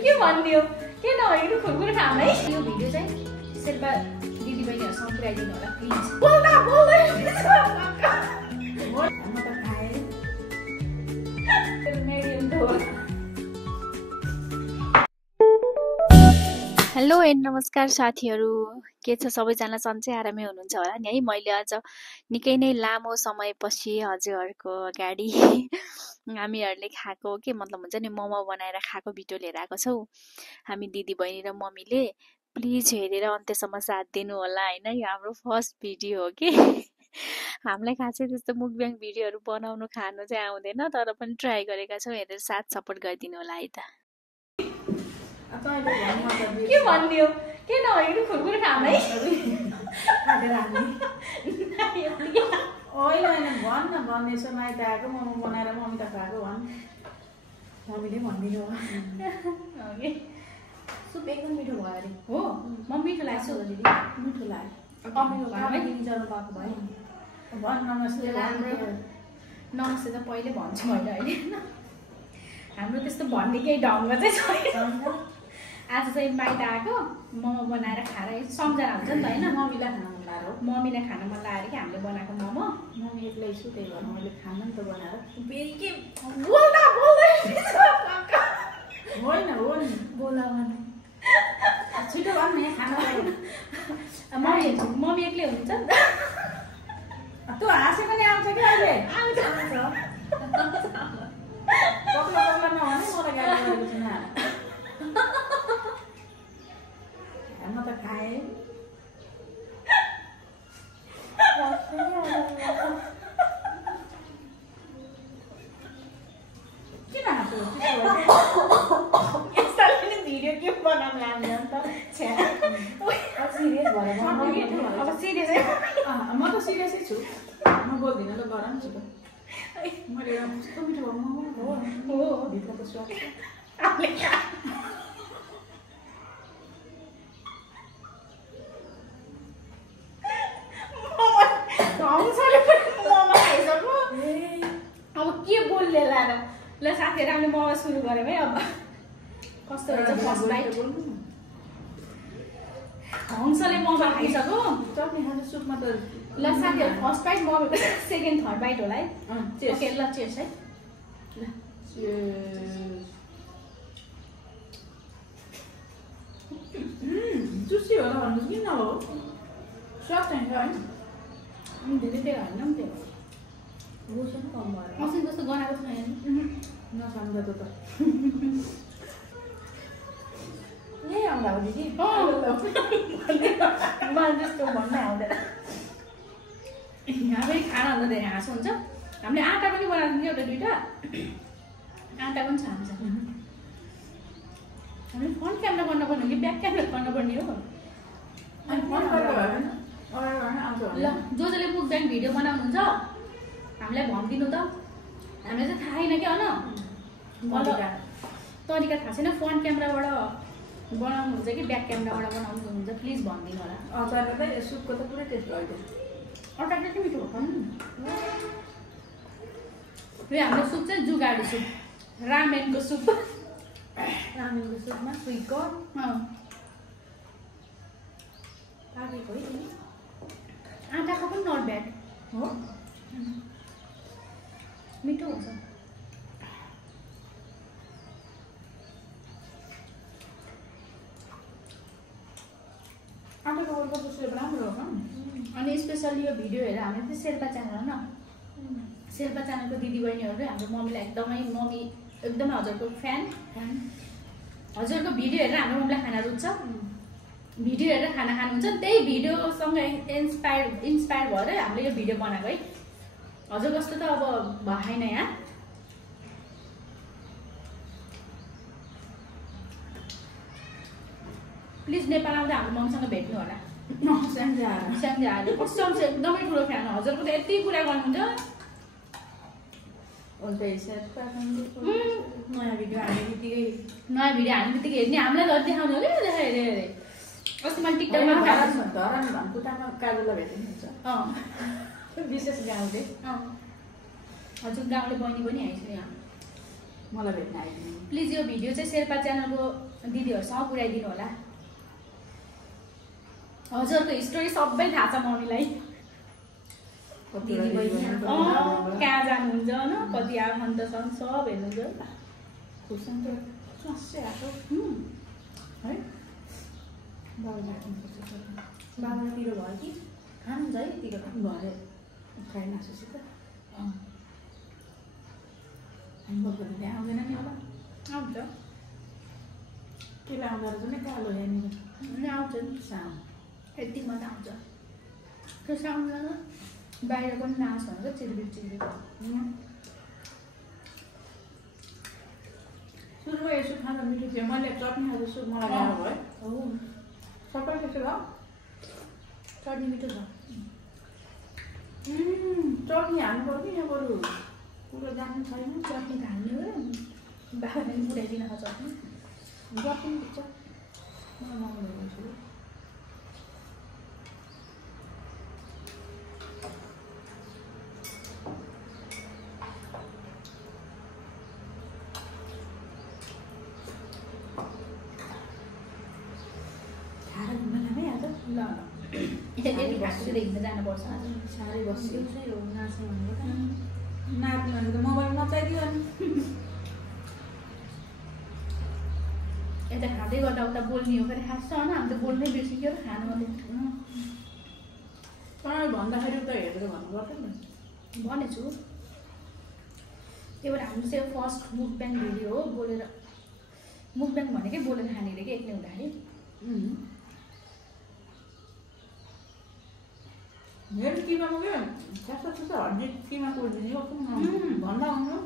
के भन्दियो के नभएको खुरखुर खाम है यो भिडियो चाहिँ शेर्पा दिदी बहिनीहरुसँग पुर्याइदिनु होला प्लिज बोल्दा बोल्दै म त खाए मेडियम ढोल हेलो एन्ड नमस्कार साथीहरू के छ सबैजना सन्चै आरामै हुनुहुन्छ होला नि है मैले आज निकै नै लामो समयपछि हजुरहरूको अगाडि हामीहरूले खाएको के मतलब हुन्छ नि मोमो बनाएर खाएको भिडियो लिएर आएको छौँ हामी दिदी बहिनी र मम्मीले प्लिज हेरेर अन्त्यसम्म साथ दिनु होला हैन यो हाम्रो फर्स्ट भिडियो हो के हामीलाई खासै त्यस्तो मुकब्याङ भिडियोहरू बनाउनु खानु चाहिँ आउँदैन तर पनि ट्राई गरेका छौँ हेरेर साथ सपोर्ट गरिदिनु होला है त के भन्दियो के नभएको खुरखुर खाम है खाएर हामी होइन होइन भन् न भन् यसो माइत आएको मोमो बनाएर मम्मी त खाएको भन् मम्मीले भनिदिनु हो सुप एकदम मिठो भयो अरे हो म मिठो लाग्छ दिदी मिठो लाग्यो कमिलो भयो है दिदी जरो पाएको भयो भन् नमस्ते राम्रो नमस्ते त पहिले भन्छु मैले अहिले हाम्रो त्यस्तो भन्ने केही ढङ्ग चाहिँ छैन आज चाहिँ माइत आएको मोमो बनाएर खाएर सम्झना हुन्छ नि त होइन मम्मीलाई खान मन लाग्यो मम्मीलाई खान मन लाग्यो कि हामीले बनाएको मोमो मम्मी एक्लै छु त्यही भएर मैले खानु नि त बनाएर फेरि के बोल्दा बोल्दै होइन हो नि बोला भने छिटो भन् न खाना मम्मी एक्लै हुनुहुन्छ नि त तँ हाँसे पनि आउँछ कि अहिले आउँछ पक्ला पक्ला नभने मलाई गाली गरेको छैन म त खाएँ किन हाँस्यो यसरी नै भिडियो के बनाउनु लाग्यो नि त सिरियस भएर अब सिरियस म त सिरियसै छु म बोल्दिनँ ल गर नि छिटो मैले कस्तो मिठो हो भित्रको स्वाद अब के बोल्ने लाएर ल साथीहरू हामीले मोमो सुरु गऱ्यौँ है अब कस्तो हुन्छ फर्स्ट बाइट हंसले मोमो खाइसक्यो चट्नी खानु सुपमा त ल साथीहरू फर्स्ट बाइट मोमोको सेकेन्ड थर्ड बाइट होला है ओके ल चेयर्स है जुसी होला भन्नुहोस् किन हो स्वाद चाहिन्छ होइन धेरै त्यही होइन नि त्यो रोसन कम भयो मसिन जस्तो गनाएको छैन नसम्झ त यही आउँदा हो दिदी मलाई त्यस्तो भन्नै आउँदैन यहाँ पनि खानाभन्दा धेरै हाँसो हुन्छ हामीले आँटा पनि बनाएको थियौँ एउटा दुइटा आँटा पनि छ हुन्छ हामीले फ्रन्ट क्यामेरा गर्नुपर्ने कि ब्याक क्यामेरा गर्नुपर्ने हो ल जसले मुकब्याङ भिडियो बनाउनुहुन्छ हामीलाई भनिदिनु त हामीलाई चाहिँ थाहा छैन क्या होइन तरिका थाहा छैन फ्रन्ट क्यामेराबाट बनाउनुहुन्छ कि ब्याक क्यामेराबाट बनाउनुहुन्छ प्लिज भनिदिनु होला अचारको त सुपको त पुरै टेस्ट भयो अचार चाहिँ मिठो भएको नि यो हाम्रो सुप चाहिँ जुगाडी सुप रामेनको सुप रामेनको सुपमा सुइको पाकेको है आँटाको पनि नट ब्याड हो मिठो हुन्छ आँटाको गोलको सुप राम्रो हो अनि स्पेसली यो भिडियो हेरेर हामीले चाहिँ शेर्पा च्यानल हो न शेर्पा च्यानलको दिदीबहिनीहरू हाम्रो मम्मीलाई मम्मी एकदमै हजुरको फ्यान हजुरको भिडियो हेरेर हाम्रो मम्मीलाई खाना रुच्छ भिडियो हेरेर खाना खानुहुन्छ त्यही भिडियोसँग इन्सपायर भएर हामीले यो भिडियो बनाएको है हजुर कस्तो त अब भएन यहाँ प्लिज नेपाल आउँदा हाम्रो मम्मीसँग भेट्नु होला कस्तो हुन्छ एकदमै ठुलो फ्यान हजुरको त यति कुरा गर्नुहुन्छ नयाँ भिडियो हाल्ने बित्तिकै हेर्ने हामीलाई घर देखाउनु हो कि हेरे हेरे अस्ति मैले टिकटकमा धनकुटामा काजुलाई भेटिनुहुन्छ विशेष गाउँले हजुर गाउँले बहिनी पनि आइछु यहाँ मलाई भेट्न आइदिनु। प्लिज यो भिडियो चाहिँ शेर्पा च्यानलको दिदीहरूसँग पुर्याइदिनु होला। हजुरको स्टोरी सबै थाहा छ मम्मीलाई। दिदी बहिनी कहाँ जानुहुन्छ न, कति आफन्तसँग सब हेर्नुहुन्छ। खुर्सानी त स्वास्यै आएको है। बाबा राख्नुपर्छ। बाबा पिरो भयो कि खानुहुन्छ है यतिको भरे फ्राई मासुसित हामी बल्कले आउँदैन नि होला। आउँछ के लाउँदो रहेछ नि कालो यहाँनिर आउँछ नि साउन यति मात्रै आउँछ। त्यो साउन्ड बाहिर पनि नाच भन्छ चिरबिर सुरुमा यसो खाँदा मिठो थियो। मैले चटनी खाँदा सुप मलाई गाह्रो भयो। हो सबै त्यसो भयो। चटनी मिठो छ। चटनी हाल्नु पर्यो कि यहाँ बरु कुरो जान्नु छैन। चटनी त हाल्ने हो बाबाले पनि पुऱ्याइदिन चटनी चटनी पुग्छ। मलाई नआउँदो रहेछ। ल यति घाँसेर हिँड्न जानुपर्छ। साह्रै बस्यो नाच्नु भनेको त नाच्नु भनेको त मोबाइल नचाइदियो नि। यता खाँदै गर्दा उता बोल्ने हो फेरि खास छ होइन। हामी त बोल्नै बिर्सिक्यो र खानु मात्रै तपाईँ भन्दाखेरि उता हेरेर भन्नु पर्छ नि। भनेछु त्यही भएर हाम्रो चाहिँ फर्स्ट मुकब्याङ भिडियो हो। बोलेर मुकब्याङ भनेकै बोलेर खाने अरे कि एक्लै हुँदाखेरि। मेरो किमाको के खास हड्डी किमा कोर्दिने हो भन्दा आउनु।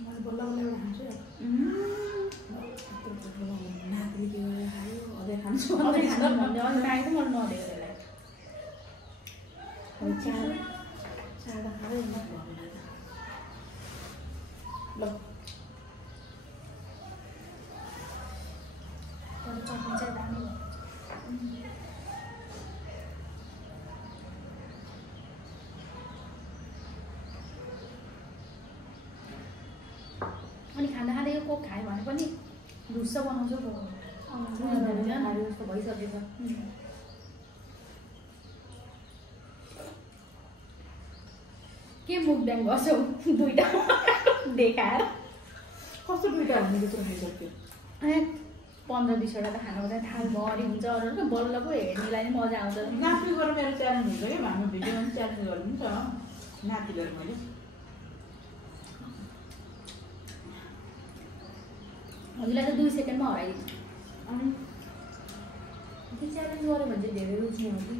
मैले बल्ल बल्ल एउटा खान्छु। नातिले के गरेर खायो अझै खान्छु भन्दै आएको मैले नदिएको त्यसलाई। चाडा खाँदै ल चटनी चाहिँ दामी भयो। अनि खाना खाँदै यो कोक खायो भने पनि ढुस्स बनाउँछु जस्तो भइसकेछ। के मुकब्याङ गर्छौ दुईटा देखाएर कस्तो दुईवटा हुने जस्तो खाइसक्यो। 15-20वटा त खानु पर्दैन थालभरि हुन्छ। अरूको बल्ल पो हेर्नेलाई नि मजा आउँछ। नाति गरेर मेरो च्यालेन्ज हुन्छ कि हाम्रो भिडियोमा पनि च्यालेन्ज गर्नुहुन्छ नाति गरेर। मैले हजुरलाई त 2 सेकेन्डमा हराइदिन्छु। अनि त्यो च्यालेन्ज गऱ्यो भने चाहिँ धेरै रुच्ने हो कि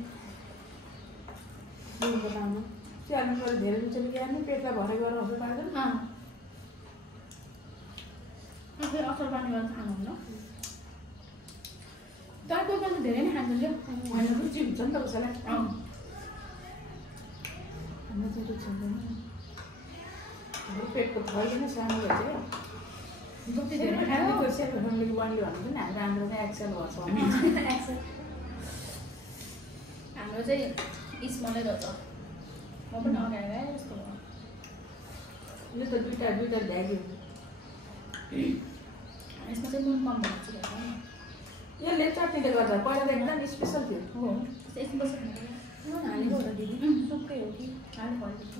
बताउनु। च्यालेन्ज गरेर धेरै रुचेर ल्याएन पेटलाई भरे गरेर हजुर पाउँदैन। फेरि असर पानी गरेर खानुहुन्न। तर कोही कोही धेरै नै खान्छ क्या। होइन रुचि हुन्छ नि त उसैलाई। हाम्रो चाहिँ रुचि हुँदैन। हाम्रो पेटको भइदिन सानो भइसक्यो। जति धेरै खायो सेल्फ फ्यामिली बन्यो भने पनि हाम्रो चाहिँ एक्सेल गर्छ। हाम्रो चाहिँ स्मलै रहेछ। म पनि अगाडि गएँ जस्तो भयो। यो त दुईवटा भ्याग्यो। यसमा चाहिँ नुन कम भएको छ। यसले चटनीले गर्दा पहिला त एकदम स्पेसल थियो। हो यसमा नुन हालेको हो र दिदी सुक्कै हो कि हाल्नु परेको छ।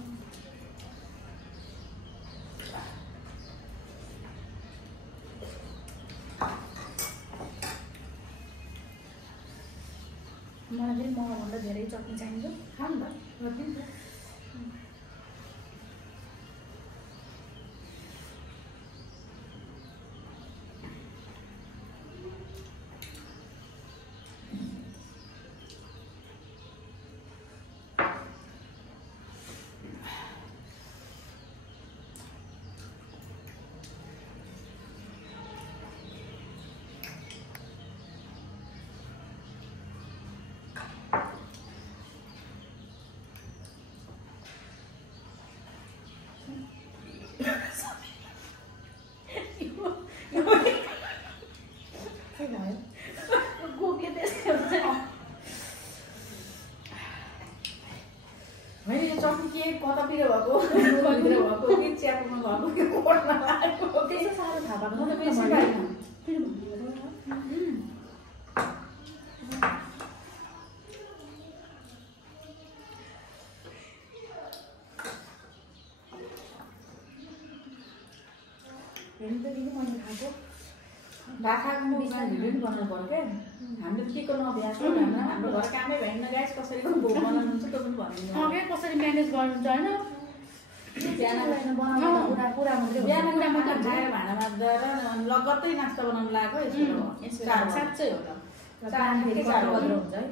मलाई फेरि मभन्दा धेरै चटनी चाहिन्छ। खानु भयो गरिदिन्छ। त बेसी पाएन हेर्नु त दिदी मैले खाएको बाखाको बिचमा भिडियो पनि बनाउनु पर्यो क्या हामीले के को नभ्यास हो हाम्रो घर कामै भएन ग्यास कसरी पनि भोग बनाउनु हुन्छ त्यो पनि भन्नु अघि कसरी म्यानेज गर्नुहुन्छ होइन बिहान बनाउनु पुरा मात्रै बिहान मात्रै खाएर भाँडा माझ्दा लगत्तै नास्ता बनाउनु लाग्यो यसो साँच्चै हो त 4 बजे हुन्छ है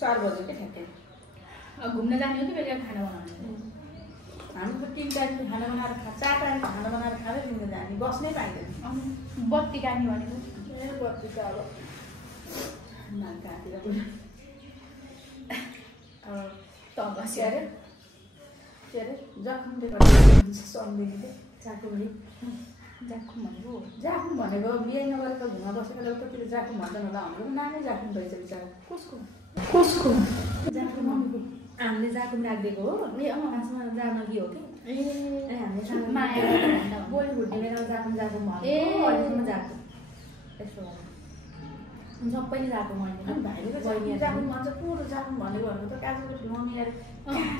4 बजे के ठ्याक्कै घुम्न जाने हो कि बेलुका खाना बनाउने हामी त 3 टाइम खाना बनाएर 4 टाइम खाना बनाएर खाँदै घुम्न जाने बस्नै पाइँदैन बत्ती काट्ने भनेको बत्ती त अब नाकातिर त बस्यो के अरे जखमले गर्दा सम्झिने जाकुमले जाकुम भनेको जाकुम भनेको बिहे नगरेर घुमा बसेकोले उतातिर जाकुम भन्छ होला हाम्रो नामै जाकुम रहेछ बिचरा कसको जाकुम मम्मीको हामीले जाकुम राखिदिएको हो ए खासमा जानकी हो कि हामीले माया बोली भुट्ने बेला जाकुम भन्यो अहिलेसम्म जाकुम यस्तो सबैले जाकुम मैले भाइले जाकुम भन्छ पुरो जाकुम भनेको त काजुको मम्मी अरे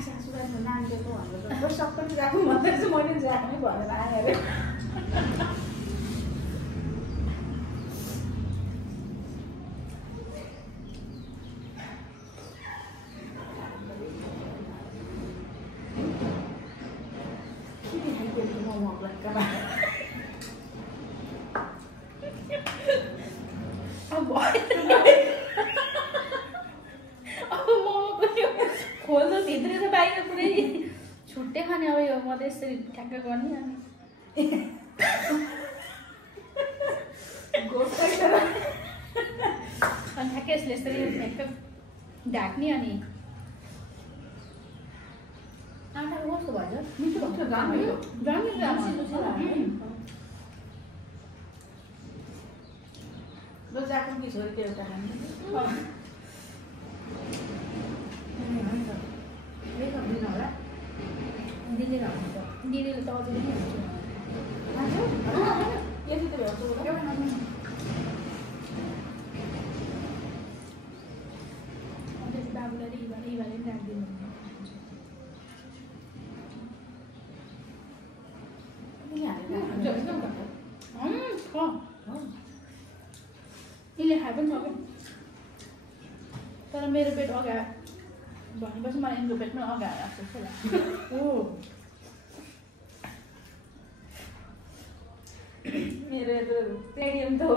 सासुलाई नानीको भनेको त सबैले जाकुम भन्दैछ मैले जाकुमै भनेर आएँ अरे खोल्नु भित्र त बाहिर पुरै छुट्टै खाने अब यो म त यसरी ठ्याक्क गर्ने अनि ठ्याक्कै यसले यसरी ठ्याक्क ढाक्ने अनि आँटाको कस्तो भन्छ मिठो भएको जाकुम कि छोरीको एउटा खाने दिदीले त अझै पनि यति त भ्याउँछ बाबुलाई इभाले पनि राखिदिनु यसले खाए पनि सक्यो तर मेरो पेट अगाडि भनेपछि मलाई यिनको पेटमा अगाडि आएको जस्तो लाग्छ मेरो त स्टेडियम त हो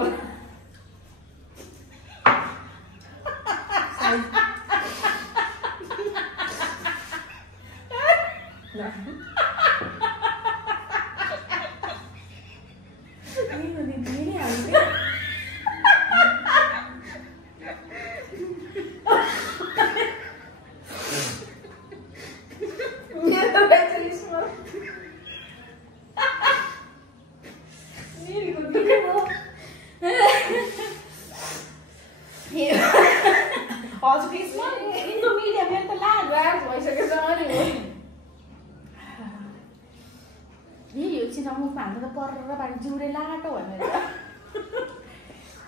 मुखमा हाल्दा त पर्र पारि जिउरे लाटो भनेर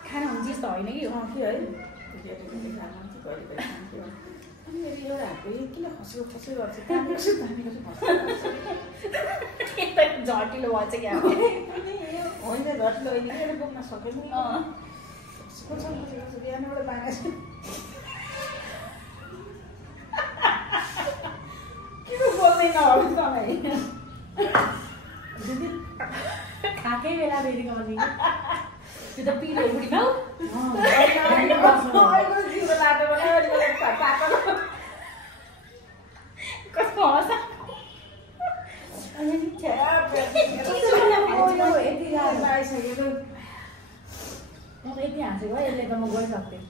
खाना हुन्छ यस्तो होइन कि है मेरो एउटा हातको किन खसेको खसेको गर्छ झटिलो भएछ क्या होइन झटिलो होइन मेरो बोक्न सकेन बिहानबाट बाँगेको किन बोल्दैन होला तपाईँ दिदी खाएकै बेला फेरि गर्ने त्यो त पिरो उठिन कस्तो हँस आइसकेको म त यति हाँसेको है यसले त म गइसक्थेँ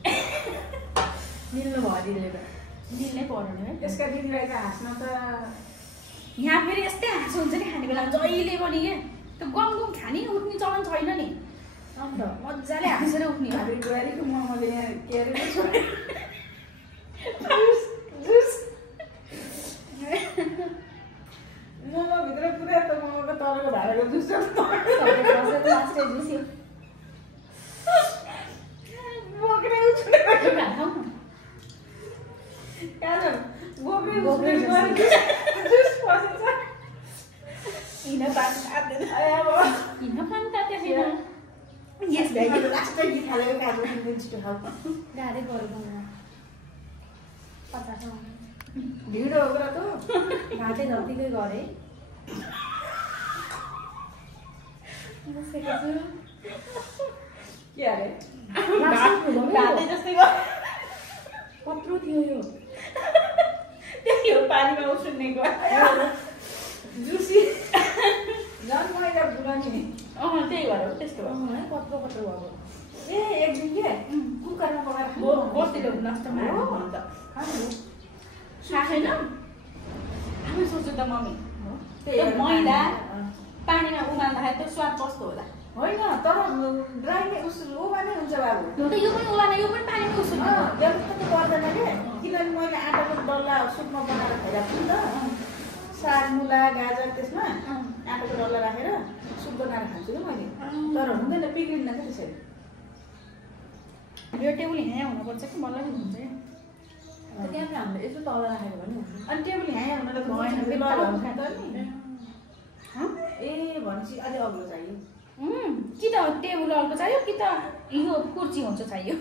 मिल्नु भयो दिदीले त मिल्नै परेन है यसका दिदीलाई त हाँस्न त यहाँ फेरि यस्तै हाँसो हुन्छ नि खाने बेला जहिले पनि क्या त्यो गम खाने उठ्ने चलन छैन नि अन्त मजाले हाँसेर उठ्ने हामी बुहारीको मोमोले यहाँ के अरे मोमोभित्र पुरा त मोमोको तलको भाँडा भएको जुस लास्टै जुस्यो बोक्रे उछुलेको एउटा खाऊ न कारण बोक्रे उछुलेको जुस पसेछ हिँड्न पानी तात्दैन अब हिँड्न पानी तात्यो छैन यस भाइ लास्टै गीत हालेको कागज दिन्छु खाऊ गाह्रै गरेको 50 ढिँडो हो र त घाटे जतिकै गरेँ बसेको छु के अरे घाटे जस्तै भयो कत्रो थियो यो त्यही हो पानीमा उछुल्नेको जुसी झन् मैदा बुढानी त्यही भएर हो त्यस्तो भयो है कत्रो कत्रो भएको ए एक दिन के कुकरमा पकाएर बस्तीले नष्ट मार्नु त थाहा छैन आफै सोच्छु त मम्मी त्यो मैदा पानीमा उमाल्दाखेरि त्यो स्वाद कस्तो होला होइन तर ड्राई उस उमाल्नै हुन्छ बाबु त यो पनि उमाल्न यो पनि पानीमा उछुल्नु व्यवस्था त पर्दैन के किनभने मैले आटाको डल्ला सुपमा बनाएर खाइरहेको छु नि त साग मुला गाजर त्यसमा आटाको डल्ला राखेर सुप बनाएर खान्छु कि मैले तर हुँदैन पिग्रिन्न क्या त्यसरी यो टेबल यहाँ हुनुपर्छ कि मलाई पनि हुन्छ त्यहाँ हामीले यसो तल राखेको भने हुन्छ अनि टेबल यहाँ हुन त भएन, भएन फेरि तल ए भनेपछि अझै अग्लो चाहियो कि त टेबल अर्को चाहियो कि त यो कुर्ची हुन्छ चाहियो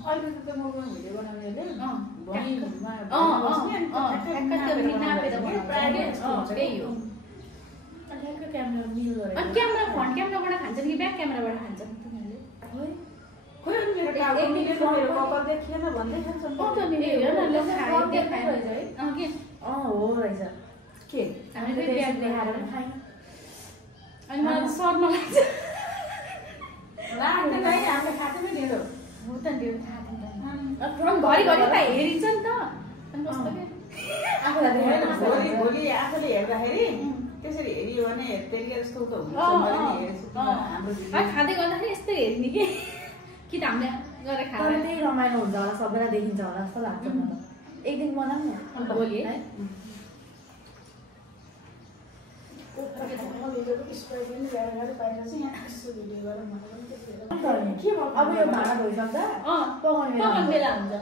अहिले त म भिडियो बनाउनेले त्यही हो क्यामेरा मिल्दो रहेछ अनि क्यामेरा फ्रन्ट क्यामेराबाट खान्छन् कि ब्याक क्यामेराबाट खान्छन् खोइ मेरो टाउको मिलेको मेरो कपाल देखिएन भन्दै खान्छन् हो रहेछ के हामीले ब्याग देखाएर पनि खायौँ अनि मलाई शर्मा लाग्छ लाग्दैन है हामीले खाँदैमै ढिँडो हो त त्यो थाहा थिएन घरिघरि त हेरिन्छ नि त अनि कस्तो के आफूलाई देखेर भोलि आफूले हेर्दाखेरि त्यसरी हेरियो भने तेरिया जस्तो त हुन्छ खाँदै गर्दाखेरि यस्तै हेर्ने कि त हामीले गरेर खाएर त्यही रमाइलो हुन्छ होला सबैलाई देखिन्छ होला जस्तो लाग्छ मलाई एक दिन बनाऊँ न भोलि है अब यो भाँडा धोइसक्दा पकाउने बेला हुन्छ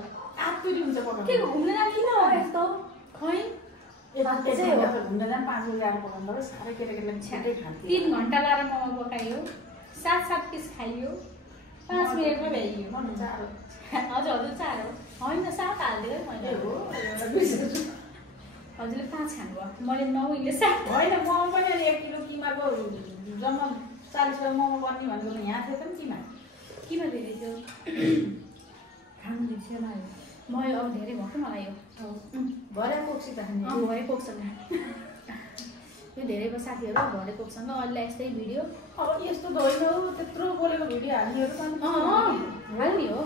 आत्तुरी हुन्छ पकाउनु के घुम्न जानु किन हो यस्तो खै घुम्न जानु 5 बजी आएर पकाउनु पर्यो साह्रै केटाकेटीलाई छ्याटै खान्थ्यो 3 घन्टा लाएर मोमो पकायो 7 पिस खाइयो 5 मिनटमा भ्याइयो हजुर चारो होइन 7 हालिदियो मैले हो हजुरले 5 खानुभयो मैले 9 इले 7 होइन मोमो पनि अनि 1 किलो किमाको जम्मा 40 रुपियाँ मोमो बन्ने भनेको यहाँ थियो त नि किमा धेरै थियो खानु दिएको लाग्यो म अब धेरै भयो कि मलाई यो भरे कोक्सित खाने भरे कोक्सँग यो धेरै भयो साथीहरू भरे कोक्सँग अहिले यस्तै भिडियो अब यस्तो त होइन हौ त्यत्रो बोलेको भिडियो हाल्नेहरू पनि हाल्ने हो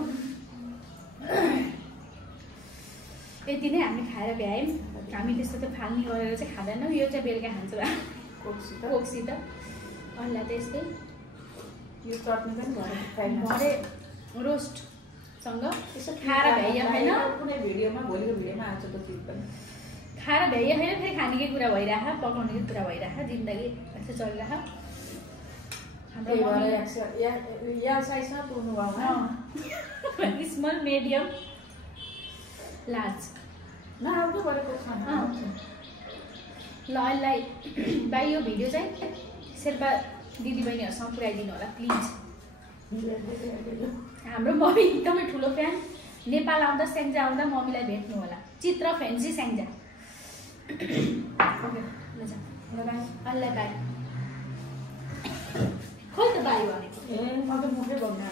यति नै हामीले खाएर भ्यायौँ हामी त्यस्तो त फाल्ने गरेर चाहिँ खाँदैनौँ यो चाहिँ बेलुका खान्छौँ कोक्सित अहिले त यस्तै यो चटनी पनि भरे रोस्टसँग त्यसो खाएर भ्याइयो होइन कुनै भिडियोमा भोलिको भिडियोमा आउँछ त चिज पनि खाएर भ्याइयो होइन फेरि खानेकै कुरा भइरह पकाउनेकै कुरा भइरह जिन्दगी यस्तो चलिरह हाम्रो या साइजमा पुग्नु भयो स्मल मिडियम लार्ज नआउनु परेको छ ल अहिले भाइ यो भिडियो चाहिँ शेर्पा दिदीबहिनीहरूसँग पुऱ्याइदिनु होला प्लिज हाम्रो मम्मी एकदमै ठुलो फ्यान नेपाल आउँदा स्याङ्जा आउँदा मम्मीलाई भेट्नु होला चित्र फ्यान्सी स्याङ्जा अहिले बाई खोइ त बाई भनेको ए म त मुखै भन्नु